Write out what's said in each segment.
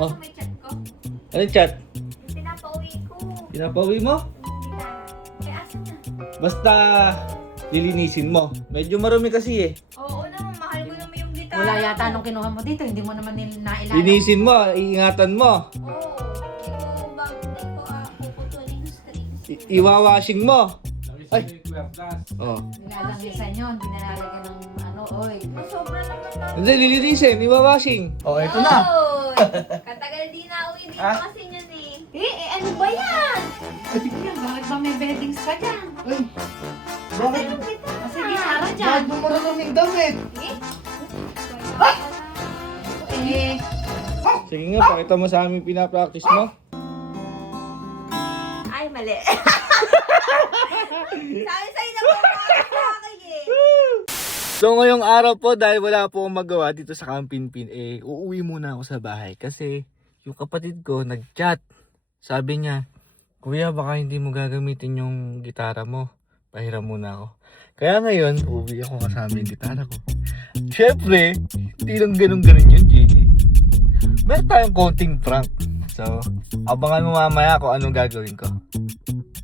Oh, may chat ko. anong chat? Yung pinapauwi ko. Pinapauwi mo? Yung gitara. Eh, asan na? Basta lilinisin mo. Medyo marumi kasi eh. Oo naman, mahal ko naman yung gitara. Wala yata nung kinuha mo dito, hindi mo naman nailalim. Linisin mo, iingatan mo. Oo. Hindi ko puputulin yung strings. Iwawashing mo. Ay. Oh. Nilalangisan yun, pinalalagyan ng oil. Sobra naman na. Hindi, lilinisin, iwawashing. Oh, ito na. Katagal di na uwi dito Ah? kasi yun eh. Ano ba yan? Yan, bakit ba may beddings ka dyan? Ay, bakit? Anong gitara? Kasi gitara Bakit dyan. mo marunong damit? Eh, Sige nga, pakita mo sa amin pinapractice mo. Ay, mali. Sabi sa'yo na sa akin eh. So ngayong araw po, dahil wala po akong magawa dito sa Camp Pinpin, uuwi muna ako sa bahay. Kasi yung kapatid ko nag-chat. Sabi niya, Kuya, baka hindi mo gagamitin yung gitara mo. Pahiram muna ako. Kaya ngayon, uuwi ako kasama yung gitara ko. Siyempre, hindi lang ganun-ganun yun, Gigi. Meron tayong konting prank. So, abangan mo mamaya kung anong gagawin ko.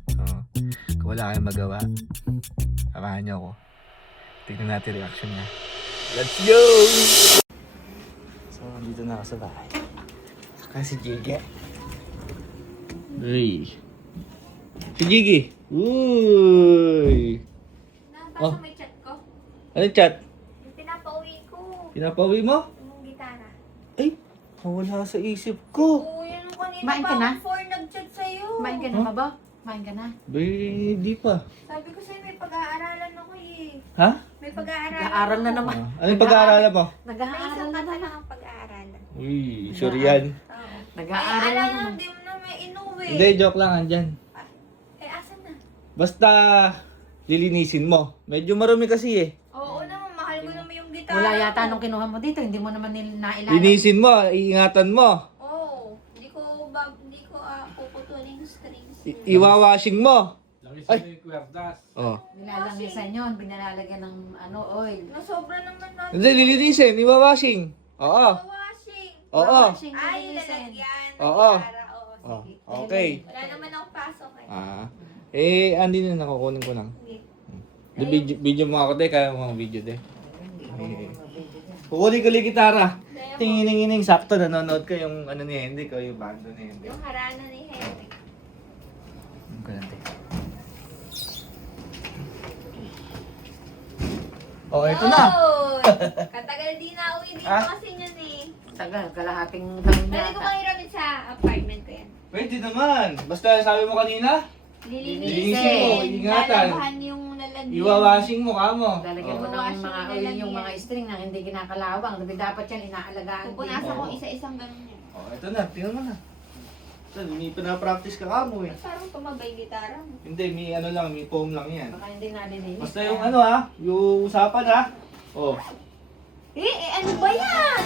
So, kung wala kayong magawa, samahan niyo ako. Tignan natin reaction niya. Let's go! So, dito na ako sa bahay. Saka si Gigi. Uy. Si Gigi. Uy. Nabasa Oh. may chat ko. Anong chat? Yung pinapauwi ko. Pinapauwi mo? Yung gitara. Ay, nawala sa isip ko. Oo, yun yung kanina Kumain ka pa na? ako 4 nag-chat sa'yo. kumain ka na ba ba? Kumain ka na? Di pa. Sabi ko sa'yo may pag-aaralan ako eh. Ha? May pag-aaralan Nag-aaral na naman. Anong pag-aaralan mo? May Nag-aaral isang na kata naman. lang ang pag-aaralan. Uy, sure yan. Oo. Nag-aaral Ay, na alam naman. mo, di mo na may inuwi. Hindi, joke lang, andyan. Eh, asan na? Basta lilinisin mo. Medyo marumi kasi eh. Oo naman, mahal ko naman yung gitara. Wala yata nung kinuha mo dito, hindi mo naman nailalim. Linisin mo, iingatan mo. Oo. Hindi ko puputulin yung strings. Iwawashing mo. Ay! Kwerdas. Oh. Nilalangisan yun, pinalalagyan ng oil. Nasobra naman na. Hindi, lilinisin, iwawashing. Oo. Washing. Oo. Washing, Ay, nililisan. lalagyan. ng Oo. gitara. Oo, Oh, sige. okay. Wala naman akong pasok Ah. eh. Andi na nakukunin ko lang. Hindi. Di, video mo ako, de. Kaya mo mga video, de. Kukunin ko lang yung gitara. Tingining-ining, sakto nanonood ko yung ano ni Henry ko, yung bando ni Henry. Yung harana ni Henry. Yung kalante. Oh, ito na. Oy! Katagal di na uwi dito Ah? kasi yun eh. Tagal, kalahating taon Pwede ko yata. mahiramin sa apartment ko yan. Pwede naman. Basta sabi mo kanina, Lilinisin mo, ingatan. Lalabahan yung lalagyan. iwawashing mo ka mo. Lalagyan mo Oh. ng Washing mga na oil lang yung yan. mga string na hindi kinakalawang. Dapat yan inaalagaan. Pupunasan Oo. ko isa-isang ganun yan. Oh, ito na. Tingnan mo na. Ito, may pinapractice ka ka mo eh. Ba't parang tumabay gitara mo? Hindi, may ano lang, may foam lang yan. Baka hindi nalilinis. Basta yung ano ha, yung usapan ha. Oh. Ano ba yan?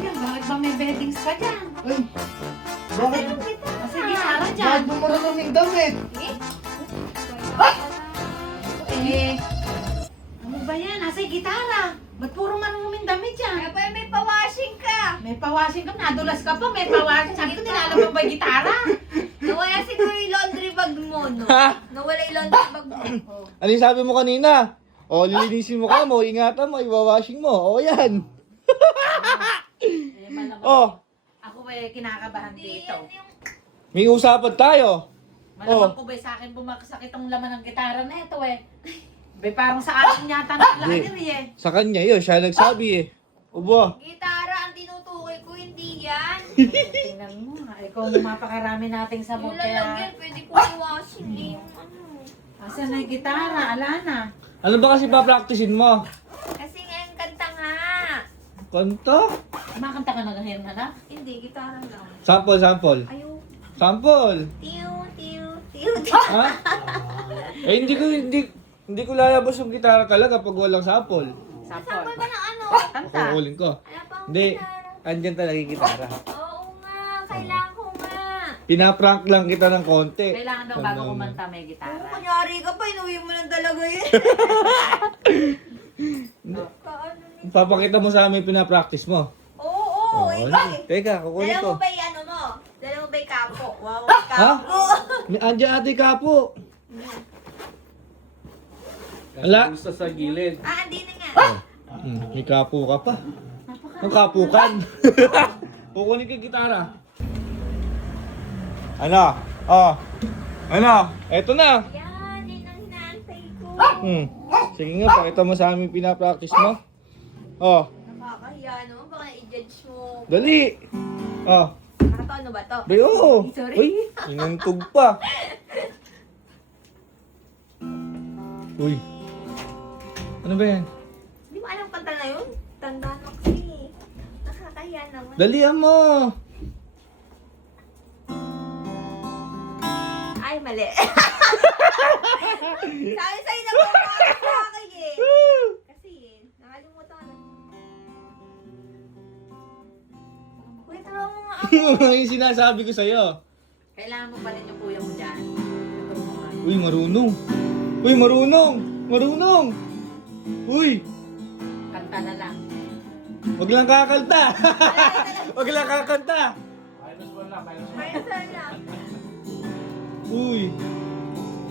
Yan, bakit ba may beddings ka dyan? Ay, bakit? Anong gitara? Kasi gitara dyan. Bakit mo marunong damit? Eh, ano ba yan? Nasa gitara. Ba't puro maruming damit yan? Kaya pa may pa-washing ka. May pawashing ka, nadulas ka pa, may pawashing. Sabi ko, nilalaman ba yung gitara? Nawala siguro yung laundry bag mo, no? Ha? Nawala yung laundry bag mo. Oh. Ano yung sabi mo kanina? Oh, lilinisin mo ka mo, ingatan mo, iwawashing mo. Oh, yan. Eh, malamang. Oh, Ako ba kinakabahan Hindi dito? yan yung... may usapan tayo. Malamang Oh. ko ba sa akin bumaksak itong laman ng gitara na ito eh. Bay, parang sa akin yata na Hindi. lahat eh. Sa kanya yun, siya nagsabi eh. Ubo. Gitara ang tinutukoy ko, hindi yan. Tingnan mo ha, ikaw mapakarami nating sabon Yung kaya. lalagyan, pwede ko i-washing eh, yung ano. Asan na yung gitara? Ala na. Ano ba kasi pa-practicein mo? Kasi nga yung kanta nga. Kanta? Kumakanta ka na ngayon na? Hindi, gitara lang. Sample, sample. Ayaw. Sample. Tiyo, tiyo, tiyo. Ha? Eh, hindi ko lalabas yung gitara talaga pag walang sample. Sample Sapol. ba ng ano? Kanta. Kukulin ko. Wala pa akong Hindi, gitara. andyan talaga yung gitara. Oo nga, kailangan ko nga. Pinaprank lang kita ng konti. Kailangan daw bago kumanta may Oo, gitara. kunyari ka pa, inuwi mo lang talaga yun. Kaano ni... Papakita mo sa amin yung pinapractice mo. Oo, Oh, teka, kukunin Dala ko. mo ba yung ano mo? Dala mo ba yung kapo? Wow, may kapo. Andiyan ate kapo. Ala. Gusto sa gilid. Hindi na nga. May kapo ka pa. Ang kapukan. Kukunin ko yung gitara. Ano? Oh. Ano? Eto na. Yan, yun ang hinaantay ko. Sige nga, pakita mo sa amin pinapractice mo. Oh, Nakakahiya naman, baka i-judge mo. dali. Oh. Ano ba to? Bay, oo. Sorry. Uy, inuntog pa. Uy. Ano ba yan? Hindi mo alam kanta na yun? Tandaan mo kasi. Nakakahiya naman. Dalihan mo. Ay, mali. Sabi sa'yo na po sa akin eh. Kasi nakalimutan ko na. Uy, tara mo nga ako. Yung sinasabi ko sa'yo. Kailangan mo pa rin yung kuya mo dyan. Natulungan. Uy, marunong. Uy, marunong. Marunong. Uy, Kanta na lang. wag lang kakanta. Wag lang kakanta. Minus 1 lang, minus 1. Ayun sana. Uy.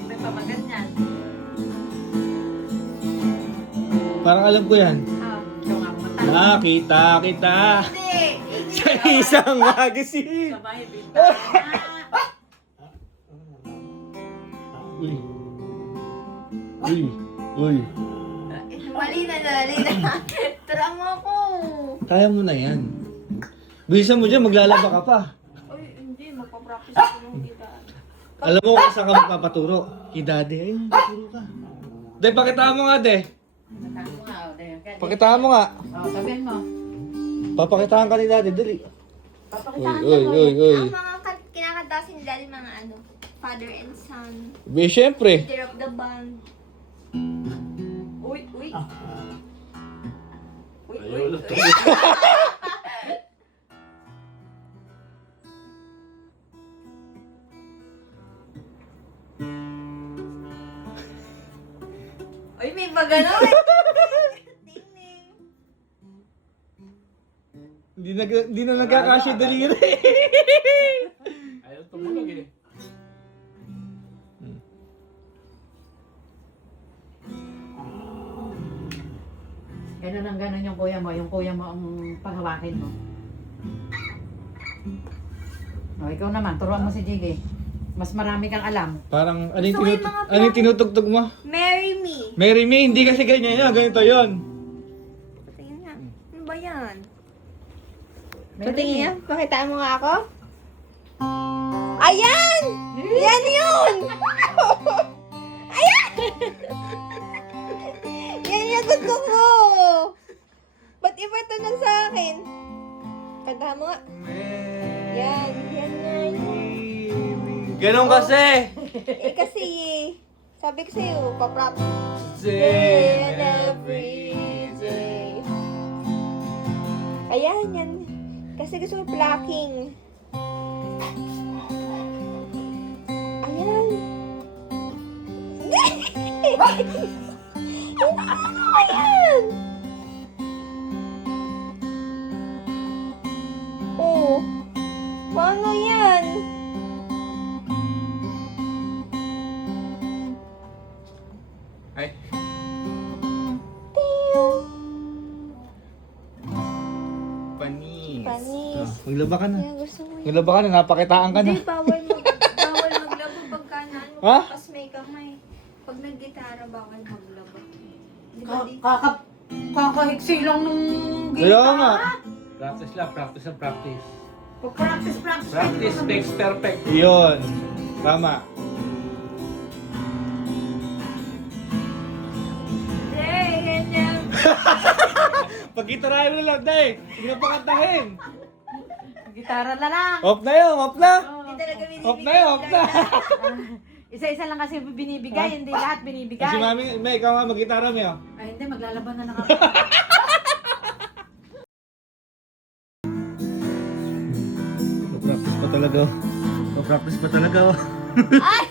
May pamaganyan. Parang alam ko yan. Ikaw nga kumanta. Nakita kita Hindi. sa isang magazine. Sa bahay, bintana. Uy. Uy. Uy. Mali na, mali na. Tara mo ako. Kaya mo na yan. Bilisan mo dyan, maglalaba ka pa. Uy, hindi. Magpa-practice ako ng gitar. Alam mo kung saan ka magpapaturo? Kay daddy. Ayun, paturo ka. De, pakitaan mo nga, de. Kanta mo nga. O, dahil. Pakitaan mo nga. O, sabihin mo. Papakitaan ka ni daddy, dali. Papakitaan Uy, mo. uy, uy. Ang mga kinakanta si Daddy, mga ano, father and son, Be, syempre. leader of the band. Uy, uy. Uy, uy, Ayun. uy. Uy, may ba ganon? Ding-ding. Hindi na nagkakasya daliri. Ayaw tumunog eh. Ganun ang ganun yung kuya mo. Yung kuya mo ang panghawakin mo. O, ikaw naman. Turuan mo si Jiggy. Mas marami kang alam. Parang, ano Gusto ko yung mga ano yung tinutugtog mo? Marry me. Mary me, hindi kasi ganyan yun. Ganito yun. Patingin nga. Ano ba yan? Meron Patingin eh. nga. Pakitaan mo nga ako. Ayan! Yan yun! Ayan! Yan yung gusto ko! Ba't iba ito nang sa akin? Kantahan mo nga. Yan. Yan nga yun. Ganon kasi. Eh kasi, sabi ko sa'yo, paprap. Day and every day. Ayan, yan. Kasi gusto ko plucking. Ayan. Ano ayan? Oh. Paano yan? Ay. Panis. Panis. Maglaba ka na. Kaya gusto ko yan. Maglaba ka na, napakitaan ka na. Hindi, bawal maglaba pagka naan mo. Ha? Tapos may kamay. Pag naggitara, bawal maglaba. Di ba di? Kakahiksi lang nung Kaya nga. Practice lang, practice and practice. Practice. Practice makes perfect. Yun. Tama. Hey, ganyan. Pagkitarayan mo na lang, day. Hindi na pakantahin. Gitara na lang. Off na yun, off na. Hindi talaga binibigay. Off na yun, off na. Isa-isa lang kasi binibigay, hindi lahat binibigay. Kasi mami, may ikaw nga mag-gitara mo yun. Ay, hindi, maglalaban na ako. Pa-practice pa talaga. Pa-practice pa talaga. Ay!